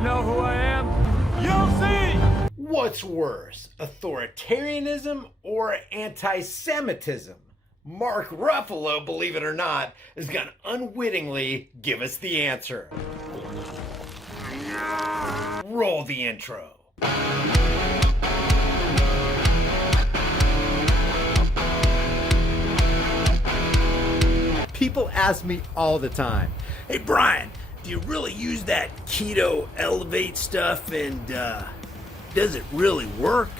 to know who I am? You'll see! What's worse, authoritarianism or anti-Semitism? Mark Ruffalo, believe it or not, is going to unwittingly give us the answer. Roll the intro. People ask me all the time, hey Brian, do you really use that keto elevate stuff and does it really work?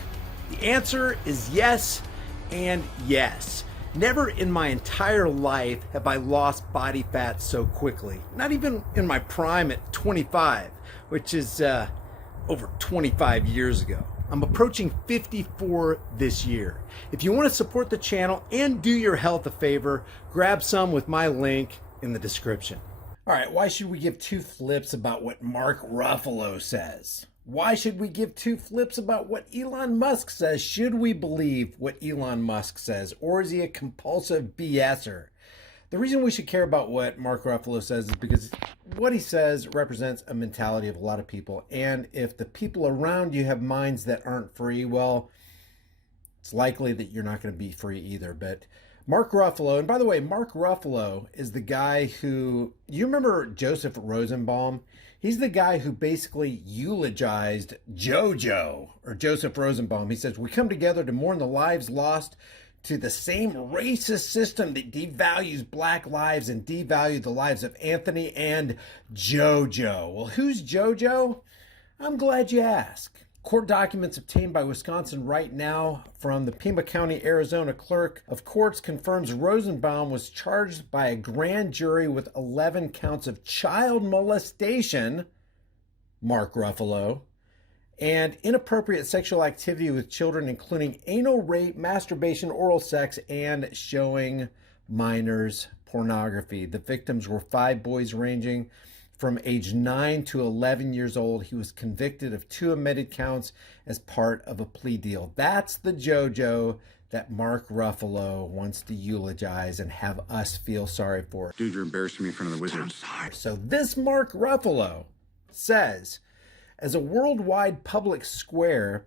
The answer is yes and yes. Never in my entire life have I lost body fat so quickly. Not even in my prime at 25, which is over 25 years ago. I'm approaching 54 this year. If you want to support the channel and do your health a favor, grab some with my link in the description. All right, why should we give two flips about what Mark Ruffalo says? Why should we give two flips about what Elon Musk says? Should we believe what Elon Musk says, or is he a compulsive BSer? The reason we should care about what Mark Ruffalo says is because what he says represents a mentality of a lot of people. And if the people around you have minds that aren't free, well, it's likely that you're not going to be free either. But Mark Ruffalo, and by the way, Mark Ruffalo is the guy who, you remember Joseph Rosenbaum? He's the guy who basically eulogized JoJo, or Joseph Rosenbaum. He says, we come together to mourn the lives lost to the same racist system that devalues black lives and devalued the lives of Anthony and JoJo. Well, who's JoJo? I'm glad you asked. Court documents obtained by Wisconsin right now from the Pima County, Arizona clerk of courts confirms Rosenbaum was charged by a grand jury with 11 counts of child molestation, Mark Ruffalo, and inappropriate sexual activity with children, including anal rape, masturbation, oral sex, and showing minors pornography. The victims were 5 boys ranging from age 9 to 11 years old. He was convicted of 2 amended counts as part of a plea deal. That's the JoJo that Mark Ruffalo wants to eulogize and have us feel sorry for. Dude, you're embarrassing me in front of the Wizards. So this Mark Ruffalo says, as a worldwide public square,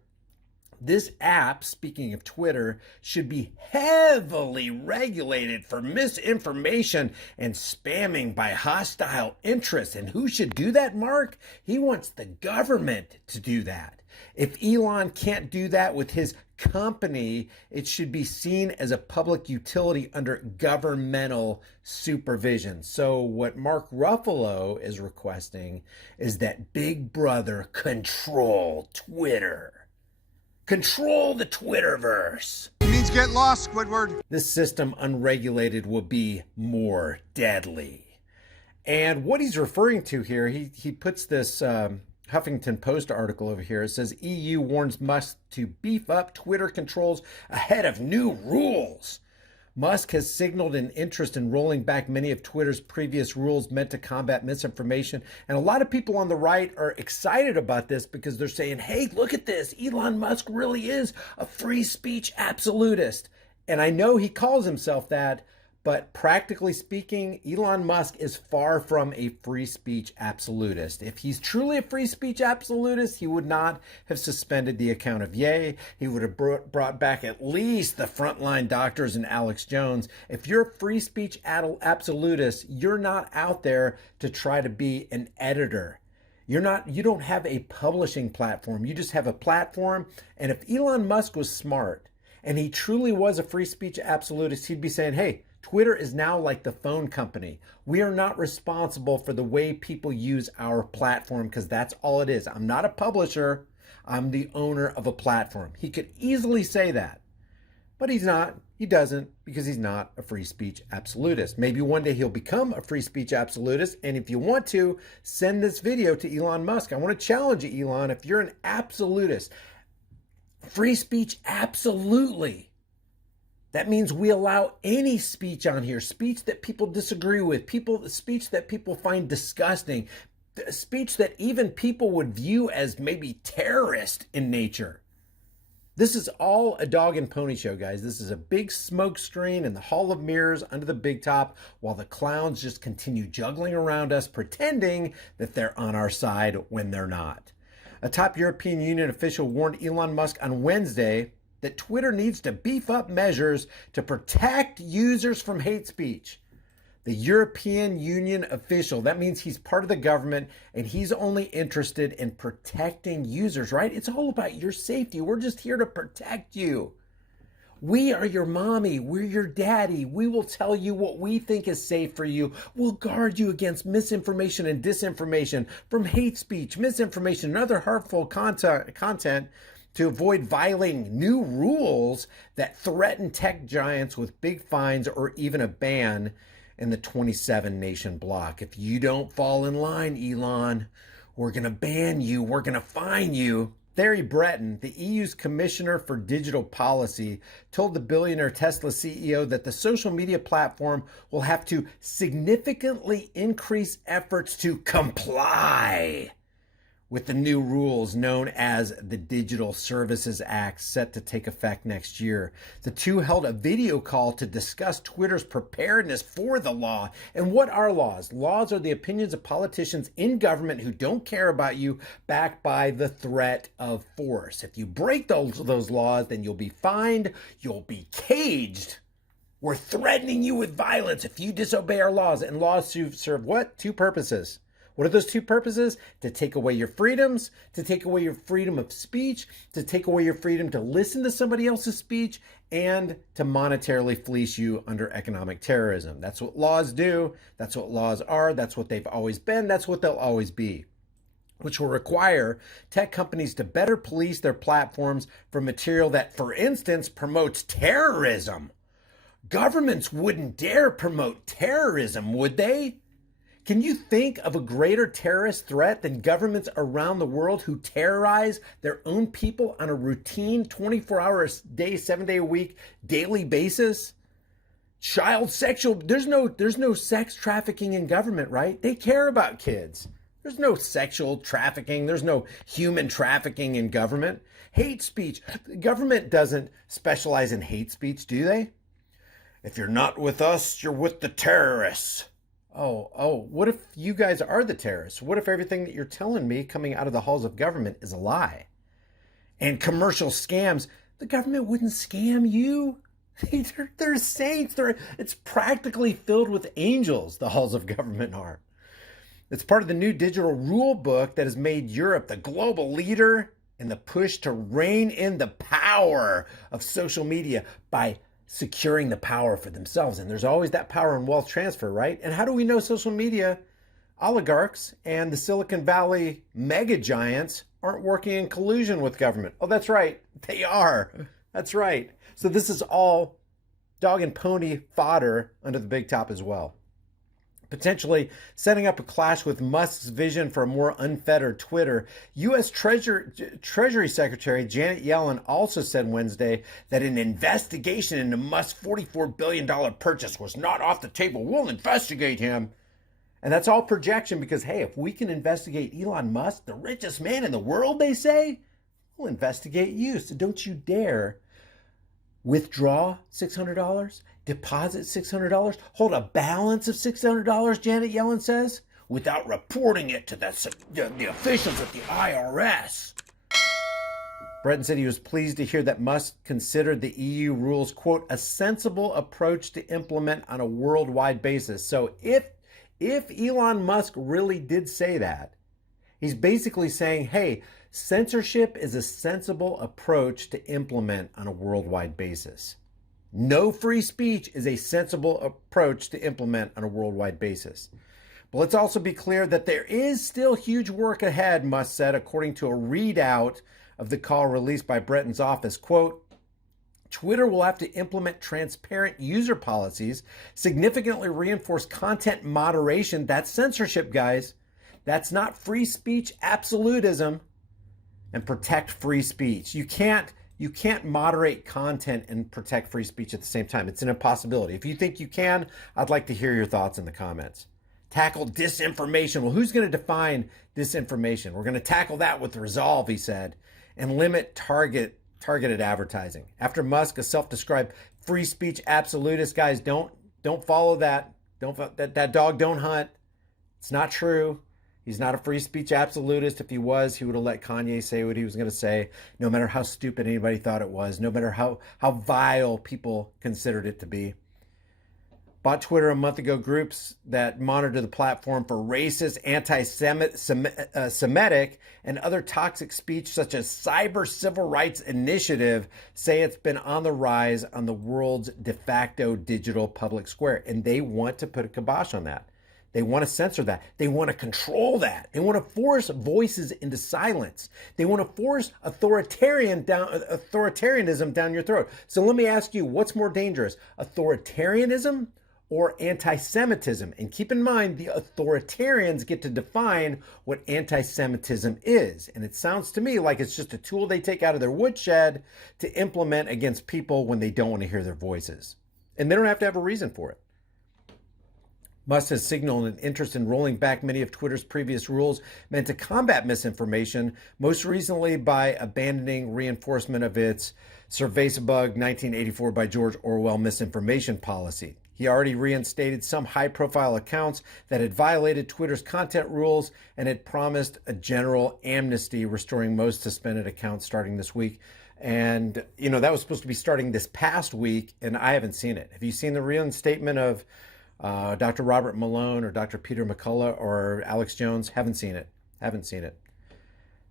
this app, speaking of Twitter, should be heavily regulated for misinformation and spamming by hostile interests. And who should do that, Mark? He wants the government to do that. If Elon can't do that with his company, it should be seen as a public utility under governmental supervision. So what Mark Ruffalo is requesting is that Big Brother control Twitter. Control the Twitterverse. It means get lost, Squidward. This system unregulated will be more deadly. And what he's referring to here, he puts this Huffington Post article over here. It says EU warns Musk to beef up Twitter controls ahead of new rules. Musk has signaled an interest in rolling back many of Twitter's previous rules meant to combat misinformation. And a lot of people on the right are excited about this because they're saying, hey, look at this. Elon Musk really is a free speech absolutist. And I know he calls himself that, but practically speaking, Elon Musk is far from a free speech absolutist. If he's truly a free speech absolutist, he would not have suspended the account of Ye. He would have brought back at least the frontline doctors and Alex Jones. If you're a free speech absolutist, you're not out there to try to be an editor. You don't have a publishing platform. You just have a platform. And if Elon Musk was smart and he truly was a free speech absolutist, he'd be saying, hey, Twitter is now like the phone company. We are not responsible for the way people use our platform because that's all it is. I'm not a publisher. I'm the owner of a platform. He could easily say that, but he's not. He doesn't because he's not a free speech absolutist. Maybe one day he'll become a free speech absolutist. And if you want to, send this video to Elon Musk. I want to challenge you, Elon. If you're an absolutist, free speech, absolutely. That means we allow any speech on here, speech that people disagree with, speech that people find disgusting, speech that even people would view as maybe terrorist in nature. This is all a dog and pony show, guys. This is a big smoke screen in the hall of mirrors under the big top while the clowns just continue juggling around us, pretending that they're on our side when they're not. A top European Union official warned Elon Musk on Wednesday that Twitter needs to beef up measures to protect users from hate speech. The European Union official, that means he's part of the government and he's only interested in protecting users, right? It's all about your safety. We're just here to protect you. We are your mommy. We're your daddy. We will tell you what we think is safe for you. We'll guard you against misinformation and disinformation, from hate speech, misinformation, and other hurtful content to avoid violating new rules that threaten tech giants with big fines or even a ban in the 27 nation bloc. If you don't fall in line, Elon, we're going to ban you. We're going to fine you. Thierry Breton, the EU's Commissioner for Digital Policy, told the billionaire Tesla CEO that the social media platform will have to significantly increase efforts to comply with the new rules known as the Digital Services Act, set to take effect next year. The two held a video call to discuss Twitter's preparedness for the law. And what are laws? Laws are the opinions of politicians in government who don't care about you, backed by the threat of force. If you break those laws, then you'll be fined, you'll be caged. We're threatening you with violence if you disobey our laws. And laws serve what? Two purposes. What are those two purposes? To take away your freedoms, to take away your freedom of speech, to take away your freedom to listen to somebody else's speech, and to monetarily fleece you under economic terrorism. That's what laws do. That's what laws are. That's what they've always been. That's what they'll always be, which will require tech companies to better police their platforms for material that, for instance, promotes terrorism. Governments wouldn't dare promote terrorism, would they? Can you think of a greater terrorist threat than governments around the world who terrorize their own people on a routine 24-hour day, 7-day a week, daily basis? Child sexual, there's no sex trafficking in government, right? They care about kids. There's no sexual trafficking. There's no human trafficking in government. Hate speech. Government doesn't specialize in hate speech, do they? If you're not with us, you're with the terrorists. Oh, what if you guys are the terrorists? What if everything that you're telling me coming out of the halls of government is a lie? And commercial scams, the government wouldn't scam you. They're saints. It's practically filled with angels, the halls of government are. It's part of the new digital rule book that has made Europe the global leader in the push to rein in the power of social media by securing the power for themselves. And there's always that power and wealth transfer, right? And how do we know social media oligarchs and the Silicon Valley mega giants aren't working in collusion with government? Oh, that's right. They are. That's right. So this is all dog and pony fodder under the big top as well. Potentially setting up a clash with Musk's vision for a more unfettered Twitter. U.S. Treasury Secretary Janet Yellen also said Wednesday that an investigation into Musk's $44 billion purchase was not off the table. We'll investigate him. And that's all projection because, hey, if we can investigate Elon Musk, the richest man in the world, they say, we'll investigate you. So don't you dare withdraw $600, deposit $600, hold a balance of $600, Janet Yellen says, without reporting it to the officials at the IRS. Breton said he was pleased to hear that Musk considered the EU rules, quote, a sensible approach to implement on a worldwide basis. So if Elon Musk really did say that, he's basically saying, hey, censorship is a sensible approach to implement on a worldwide basis. No free speech is a sensible approach to implement on a worldwide basis. But let's also be clear that there is still huge work ahead, Musk said, according to a readout of the call released by Breton's office. Quote, Twitter will have to implement transparent user policies, significantly reinforce content moderation. That's censorship, guys. That's not free speech absolutism. And protect free speech. You can't moderate content and protect free speech at the same time. It's an impossibility. If you think you can, I'd like to hear your thoughts in the comments. Tackle disinformation. Well, who's going to define disinformation? We're going to tackle that with resolve, he said, and limit target targeted advertising. After Musk, a self-described free speech absolutist, guys, don't follow that. That dog don't hunt. It's not true. He's not a free speech absolutist. If he was, he would have let Kanye say what he was going to say, no matter how stupid anybody thought it was, no matter how vile people considered it to be. Bought Twitter a month ago. Groups that monitor the platform for racist, anti-Semitic, and other toxic speech, such as Cyber Civil Rights Initiative, say it's been on the rise on the world's de facto digital public square. And they want to put a kibosh on that. They want to censor that. They want to control that. They want to force voices into silence. They want to force authoritarianism down your throat. So let me ask you, what's more dangerous, authoritarianism or anti-Semitism? And keep in mind, the authoritarians get to define what anti-Semitism is. And it sounds to me like it's just a tool they take out of their woodshed to implement against people when they don't want to hear their voices. And they don't have to have a reason for it. Musk has signaled an interest in rolling back many of Twitter's previous rules meant to combat misinformation, most recently by abandoning reinforcement of its Surveyabug 1984 by George Orwell misinformation policy. He already reinstated some high-profile accounts that had violated Twitter's content rules and had promised a general amnesty, restoring most suspended accounts starting this week. And, you know, that was supposed to be starting this past week, and I haven't seen it. Have you seen the reinstatement of Dr. Robert Malone or Dr. Peter McCullough or Alex Jones? Haven't seen it.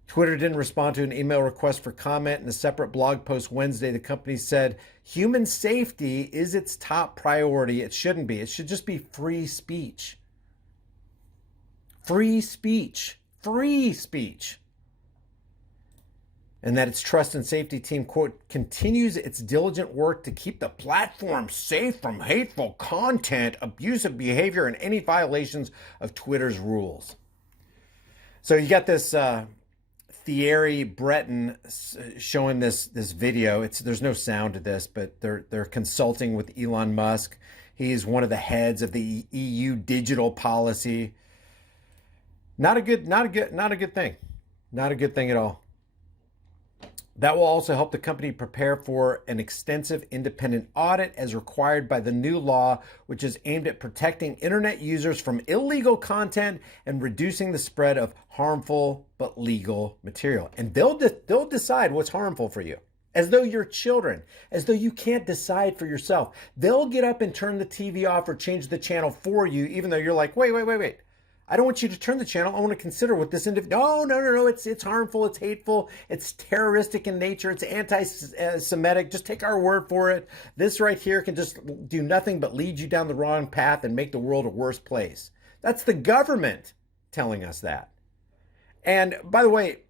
Twitter didn't respond to an email request for comment. In a separate blog post Wednesday, the company said human safety is its top priority. It shouldn't be. It should just be free speech. Free speech. Free speech. And that its trust and safety team, quote, continues its diligent work to keep the platform safe from hateful content, abusive behavior, and any violations of Twitter's rules. So you got this Thierry Breton showing this video. There's no sound to this, but they're consulting with Elon Musk. He's one of the heads of the EU digital policy. Not a good thing. Not a good thing at all. That will also help the company prepare for an extensive independent audit as required by the new law, which is aimed at protecting internet users from illegal content and reducing the spread of harmful but legal material. And they'll decide what's harmful for you, as though you're children, as though you can't decide for yourself. They'll get up and turn the TV off or change the channel for you, even though you're like, wait. I don't want you to turn the channel. I want to consider what this individual. No. It's harmful. It's hateful. It's terroristic in nature. It's anti-Semitic. Just take our word for it. This right here can just do nothing but lead you down the wrong path and make the world a worse place. That's the government telling us that. And by the way,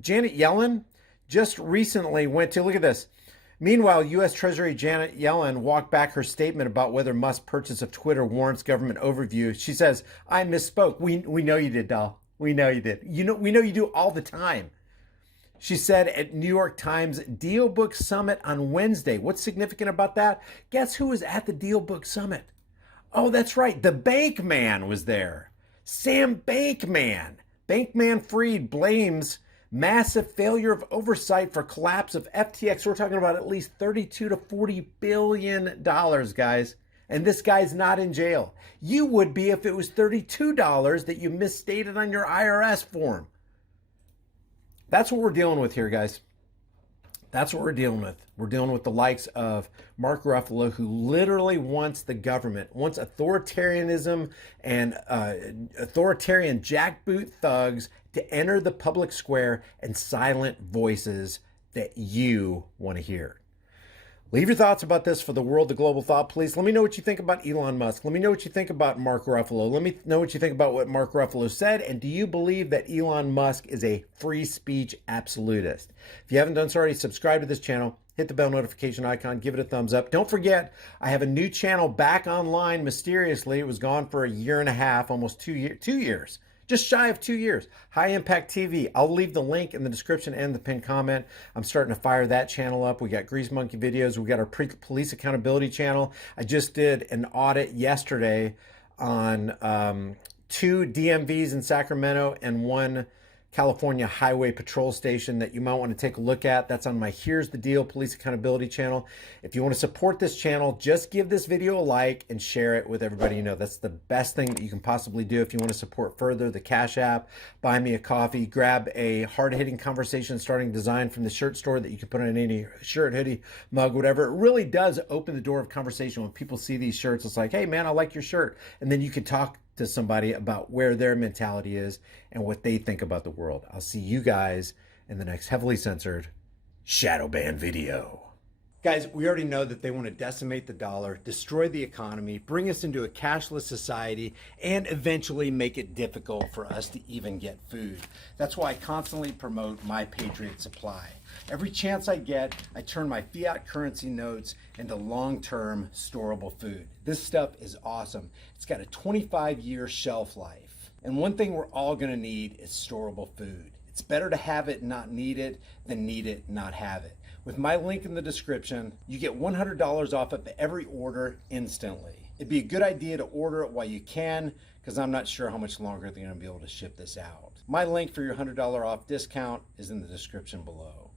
Janet Yellen just recently went to, look at this. Meanwhile, U.S. Treasury Janet Yellen walked back her statement about whether Musk's purchase of Twitter warrants government overview. She says, I misspoke. We know you did, doll. We know you did. We know you do all the time. She said at New York Times Deal Book Summit on Wednesday. What's significant about that? Guess who was at the Deal Book Summit? Oh, that's right. The Bankman was there. Sam Bankman. Bankman-Fried blames massive failure of oversight for collapse of FTX. We're talking about at least $32 to $40 billion, guys. And this guy's not in jail. You would be if it was $32 that you misstated on your IRS form. That's what we're dealing with here, guys. That's what we're dealing with. We're dealing with the likes of Mark Ruffalo, who literally wants the government, wants authoritarianism and authoritarian jackboot thugs to enter the public square and silent voices that you want to hear. Leave your thoughts about this for the world, the global thought, please. Let me know what you think about Elon Musk. Let me know what you think about Mark Ruffalo. Let me know what you think about what Mark Ruffalo said. And do you believe that Elon Musk is a free speech absolutist? If you haven't done so already, subscribe to this channel. Hit the bell notification icon. Give it a thumbs up. Don't forget, I have a new channel back online mysteriously. It was gone for a year and a half, almost 2 years. Just shy of 2 years. High Impact TV. I'll leave the link in the description and the pinned comment. I'm starting to fire that channel up. We got Grease Monkey videos. We got our police accountability channel. I just did an audit yesterday on 2 DMVs in Sacramento and 1 California Highway Patrol Station that you might want to take a look at. That's on my Here's the Deal Police Accountability channel. If you want to support this channel, just give this video a like and share it with everybody you know. That's the best thing that you can possibly do. If you want to support further, the Cash App, buy me a coffee, grab a hard-hitting conversation starting design from the shirt store that you can put on any shirt, hoodie, mug, whatever. It really does open the door of conversation. When people see these shirts, it's like, hey man, I like your shirt. And then you can talk to somebody about where their mentality is and what they think about the world. I'll see you guys in the next heavily censored shadow ban video. Guys, we already know that they want to decimate the dollar, destroy the economy, bring us into a cashless society, and eventually make it difficult for us to even get food. That's why I constantly promote My Patriot Supply. Every chance I get, I turn my fiat currency notes into long-term storable food. This stuff is awesome. It's got a 25-year shelf life. And one thing we're all gonna need is storable food. It's better to have it and not need it than need it and not have it. With my link in the description, you get $100 off of every order instantly. It'd be a good idea to order it while you can, because I'm not sure how much longer they're gonna be able to ship this out. My link for your $100 off discount is in the description below.